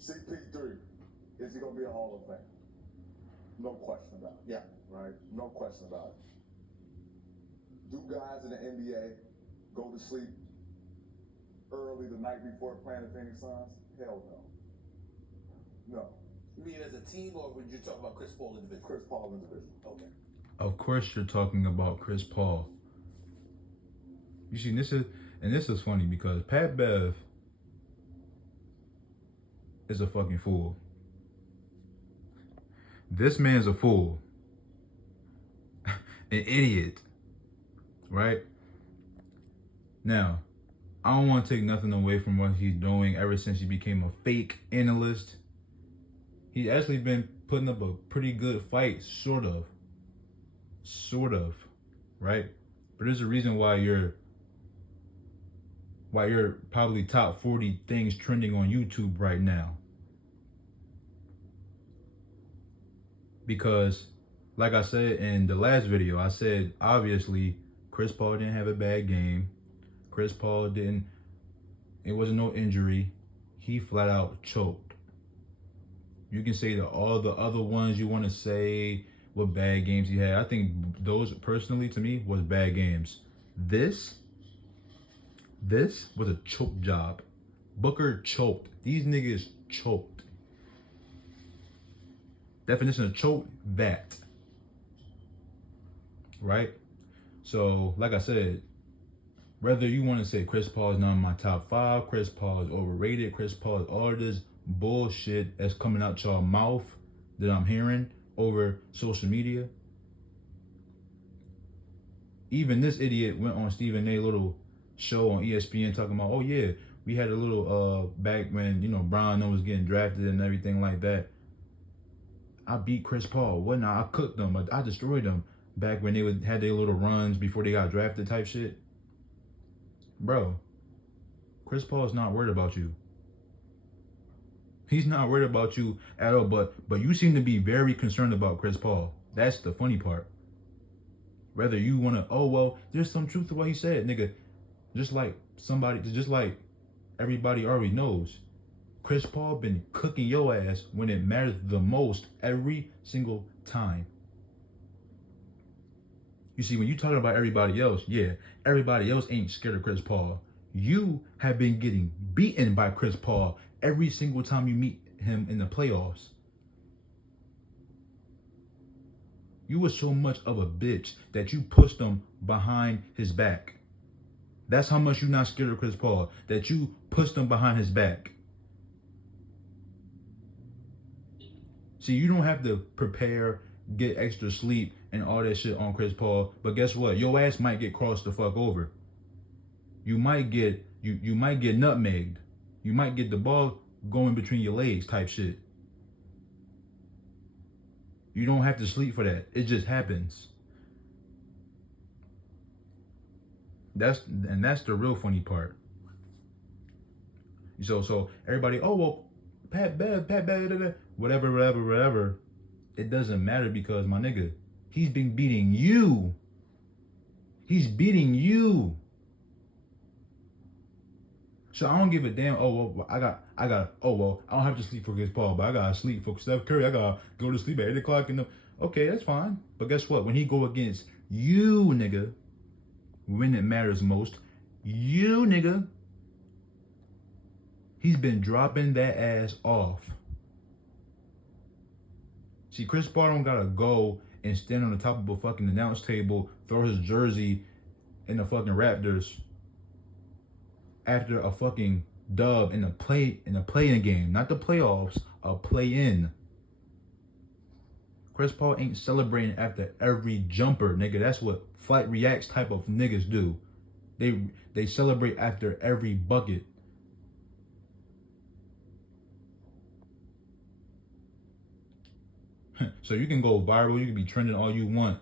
CP3, is he going to be a Hall of Fame? No question about it. Yeah. Right? No question about it. Do guys in the NBA go to sleep early the night before playing the Phoenix Suns? Hell no. No. You mean as a team, or would you talk about Chris Paul individually? Chris Paul individually. Okay. Of course you're talking about Chris Paul. You see, this is funny because Pat Bev is a fucking fool. This man's a fool. An idiot. Right? Now, I don't want to take nothing away from what he's doing ever since he became a fake analyst. He's actually been putting up a pretty good fight, sort of, right? But there's a reason why you're probably top 40 things trending on YouTube right now. Because, like I said in the last video, I said, obviously, Chris Paul didn't have a bad game. Chris Paul it wasn't no injury. He flat out choked. You can say that all the other ones you want to say were bad games he had. I think those, personally, to me, was bad games. This was a choke job. Booker choked. These niggas choked. Definition of choke, that. Right? So, like I said, whether you want to say Chris Paul is not in my top 5, Chris Paul is overrated, Chris Paul is all this bullshit that's coming out your mouth that I'm hearing over social media. Even this idiot went on Stephen A. little show on ESPN talking about, oh yeah, we had a little back when, Brown was getting drafted and everything like that. I beat Chris Paul. Whatnot, I cooked them. I destroyed them back when they had their little runs before they got drafted type shit. Bro, Chris Paul is not worried about you. He's not worried about you at all, but you seem to be very concerned about Chris Paul. That's the funny part. Whether you want to, oh, well, there's some truth to what he said, nigga. Just like everybody already knows, Chris Paul been cooking your ass when it matters the most every single time. You see, when you talking about everybody else, yeah, everybody else ain't scared of Chris Paul. You have been getting beaten by Chris Paul every single time you meet him in the playoffs. You were so much of a bitch that you pushed him behind his back. That's how much you're not scared of Chris Paul, that you pushed him behind his back. See, you don't have to prepare, get extra sleep, and all that shit on Chris Paul. But guess what? Your ass might get crossed the fuck over. You might get nutmegged. You might get the ball going between your legs type shit. You don't have to sleep for that. It just happens. That's the real funny part. So everybody, oh well, Pat Bev, whatever. It doesn't matter because, my nigga, he's been beating you. He's beating you. So I don't give a damn. Oh well, I don't have to sleep for Chris Paul, but I gotta sleep for Steph Curry. I gotta go to sleep at 8 o'clock in the. Okay, that's fine. But guess what? When he go against you, nigga, when it matters most, you, nigga, he's been dropping that ass off. See, Chris Paul don't gotta go and stand on the top of a fucking announce table, throw his jersey in the fucking Raptors after a fucking dub in a play-in game, not the playoffs, a play-in. Chris Paul ain't celebrating after every jumper, nigga. That's what Flight Reacts type of niggas do. They celebrate after every bucket. So you can go viral, you can be trending all you want.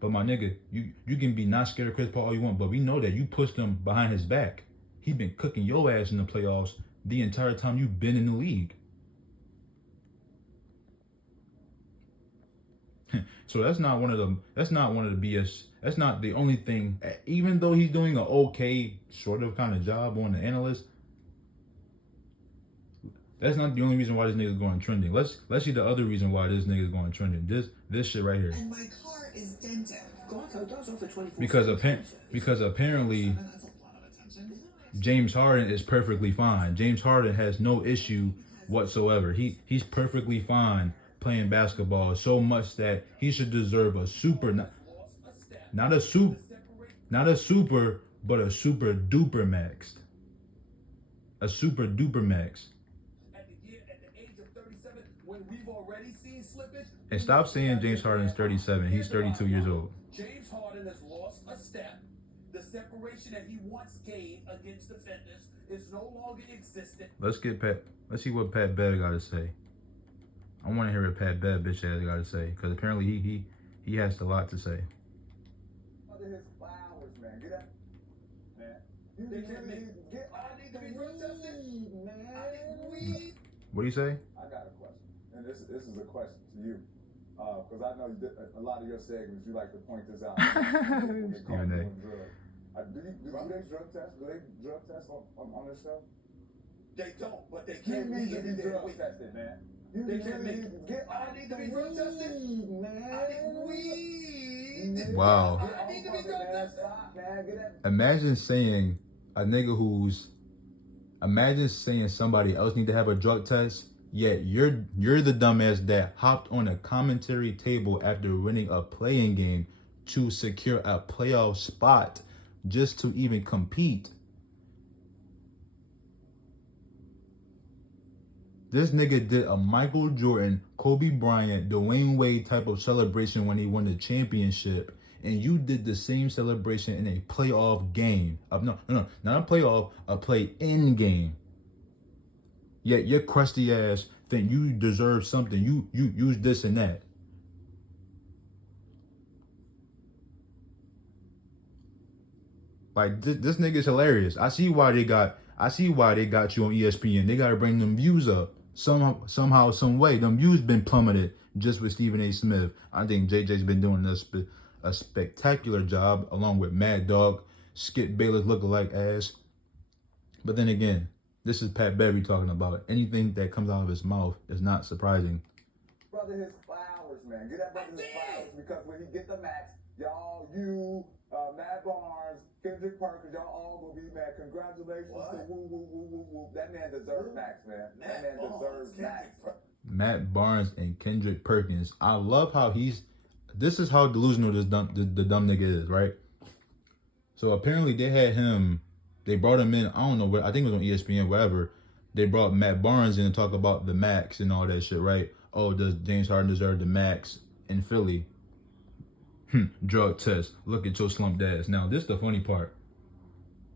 But my nigga, you can be not scared of Chris Paul all you want, but we know that you pushed him behind his back. He been cooking your ass in the playoffs the entire time you've been in the league. So that's not one of the BS. That's not the only thing. Even though he's doing an okay sort of kind of job on the analyst, That's not the only reason why this nigga's going trending. Let's see the other reason why this nigga's going trending. This shit right here. And my car is dented. Because apparently James Harden is perfectly fine. James Harden has no issue whatsoever. He's perfectly fine playing basketball, so much that he should deserve a super, not a super, but a super duper max. A super duper max. And stop saying James Harden's 37. He's 32 years old. James Harden has lost a step. The separation that he once gained against defenders is no longer existent. Let's see what Pat Bev got to say. I want to hear what Pat Bev bitch ass got to say, because apparently he has a lot to say. His flowers, man. Get up, man. They can't make. I need to be drug tested. Weed. What do you say? I got a question, and this is a question to you, because I know you did, a lot of your segments you like to point this out. Stephen A. Do they drug test? Do they drug test on this show? They don't, but they can't be drug tested, man. They can't make. I need to be drug tested. Man. I need weed. Wow. I need to be drug tested. Imagine saying somebody else need to have a drug test, yet you're the dumbass that hopped on a commentary table after winning a playing game to secure a playoff spot just to even compete. This nigga did a Michael Jordan, Kobe Bryant, Dwayne Wade type of celebration when he won the championship, and you did the same celebration in a playoff game. No, not a playoff, a play-in game. Yet your crusty ass think you deserve something. You use this and that. Like this nigga's hilarious. I see why they got you on ESPN. They gotta bring them views up. Somehow, some way, them views been plummeted just with Stephen A. Smith. I think JJ's been doing a spectacular job along with Mad Dog, Skip Bayless lookalike ass. But then again, this is Pat Beverly talking about. Anything that comes out of his mouth is not surprising. Brother, his flowers, man. Get that brother his flowers, because when he get the max, y'all, you, Matt Barnes, Kendrick Perkins, y'all all gonna be mad. Congratulations to woo, woo, woo, woo, woo. That man deserves max, man. That man deserves max. Matt Barnes and Kendrick Perkins. I love how this is how delusional the dumb nigga is, right? So apparently they brought him in, I don't know where, I think it was on ESPN, wherever. They brought Matt Barnes in to talk about the max and all that shit, right? Oh, does James Harden deserve the max in Philly? Drug test. Look at your slumped ass. Now, this is the funny part.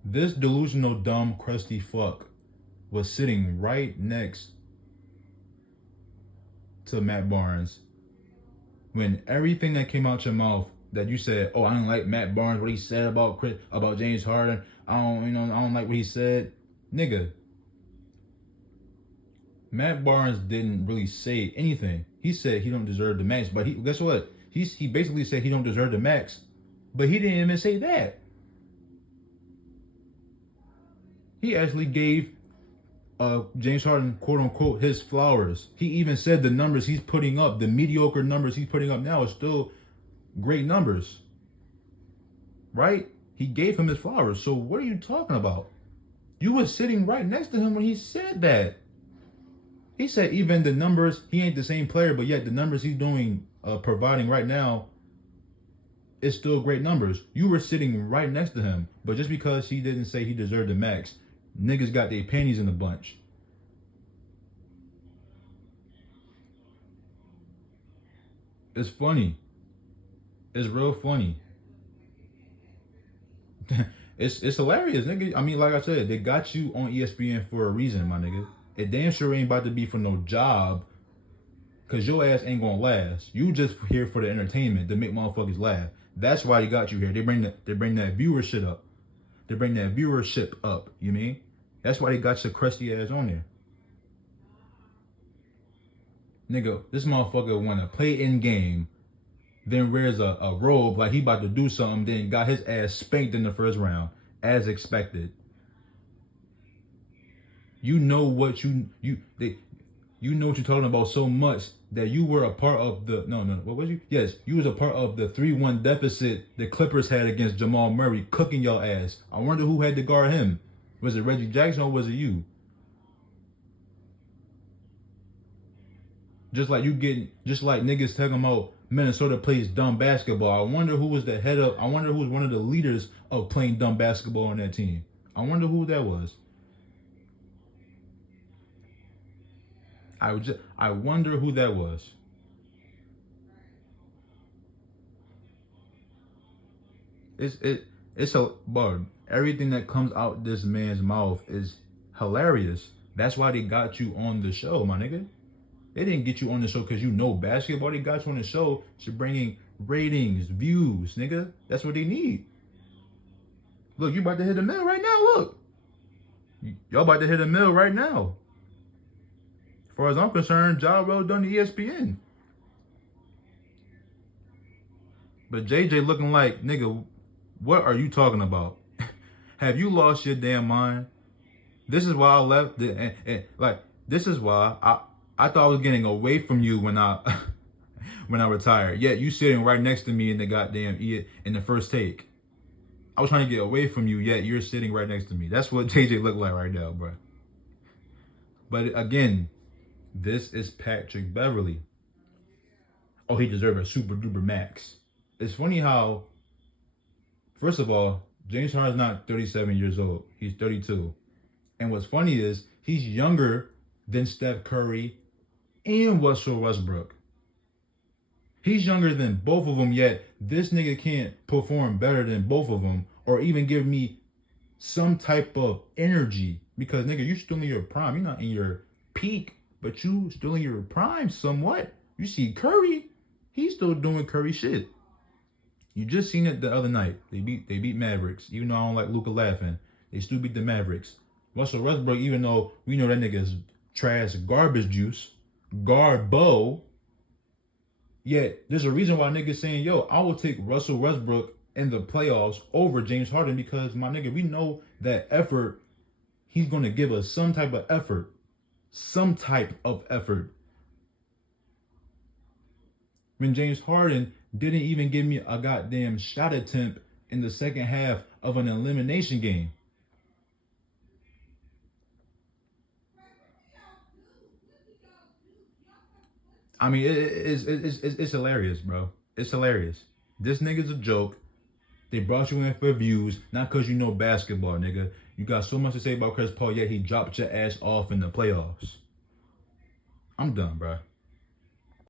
This delusional, dumb, crusty fuck was sitting right next to Matt Barnes when everything that came out your mouth that you said, oh, I don't like Matt Barnes, what he said about James Harden. I don't like what he said. Nigga, Matt Barnes didn't really say anything. He said he don't deserve the max, but guess what? He basically said he don't deserve the max, but he didn't even say that. He actually gave James Harden, quote unquote, his flowers. He even said the numbers he's putting up, the mediocre numbers he's putting up now, is still great numbers. Right? He gave him his flowers. So what are you talking about? You were sitting right next to him when he said that. He said even the numbers, he ain't the same player, but yet the numbers he's doing, providing right now, is still great numbers. You were sitting right next to him, but just because he didn't say he deserved the max, niggas got their panties in a bunch. It's funny. It's real funny. It's hilarious, nigga. I mean, like I said, they got you on ESPN for a reason, my nigga. It damn sure ain't about to be for no job, cause your ass ain't gonna last. You just here for the entertainment to make motherfuckers laugh. That's why they got you here. They bring that viewership up. They bring that viewership up. You mean? That's why they got your crusty ass on there. Nigga, this motherfucker wanna play in game, then wears a robe like he about to do something, then got his ass spanked in the first round, as expected. you know what you know what you're talking about so much that you were a part of the what was you? Yes, you was a part of the 3-1 deficit the Clippers had against Jamal Murray, cooking your ass. I wonder who had to guard him. Was it Reggie Jackson or was it you? Just like niggas talking about Minnesota plays dumb basketball. I wonder who was one of the leaders of playing dumb basketball on that team. I wonder who that was. I wonder who that was. It's a bro. Everything that comes out this man's mouth is hilarious. That's why they got you on the show, my nigga. They didn't get you on the show because you know basketball. They got you on the show to bringing ratings, views, nigga. That's what they need. Look, you about to hit a mill right now. Look, y'all about to hit a mill right now. As far as I'm concerned, job well done to ESPN. But JJ looking like, nigga, what are you talking about? Have you lost your damn mind? This is why I left. This is why I thought I was getting away from you when I retired. Yet you sitting right next to me in the goddamn in the first take. I was trying to get away from you, yet you're sitting right next to me. That's what JJ looked like right now, bro. But again, this is Patrick Beverly. Oh, he deserves a super duper max. It's funny how, first of all, James Harden's not 37 years old. He's 32. And what's funny is he's younger than Steph Curry and Russell Westbrook. He's younger than both of them, yet this nigga can't perform better than both of them or even give me some type of energy because, nigga, you're still in your prime. You're not in your peak, but you still in your prime somewhat. You see Curry, he's still doing Curry shit. You just seen it the other night. They beat Mavericks. Even though I don't like Luka laughing, they still beat the Mavericks. Russell Westbrook, even though we know that nigga is trash garbage juice, garbo, yet there's a reason why niggas saying, yo, I will take Russell Westbrook in the playoffs over James Harden because, my nigga, we know that effort, he's going to give us some type of effort. Some type of effort. When James Harden didn't even give me a goddamn shot attempt in the second half of an elimination game. I mean, it's hilarious, bro. It's hilarious. This nigga's a joke. They brought you in for views, not because you know basketball, nigga. You got so much to say about Chris Paul, yet he dropped your ass off in the playoffs. I'm done, bro.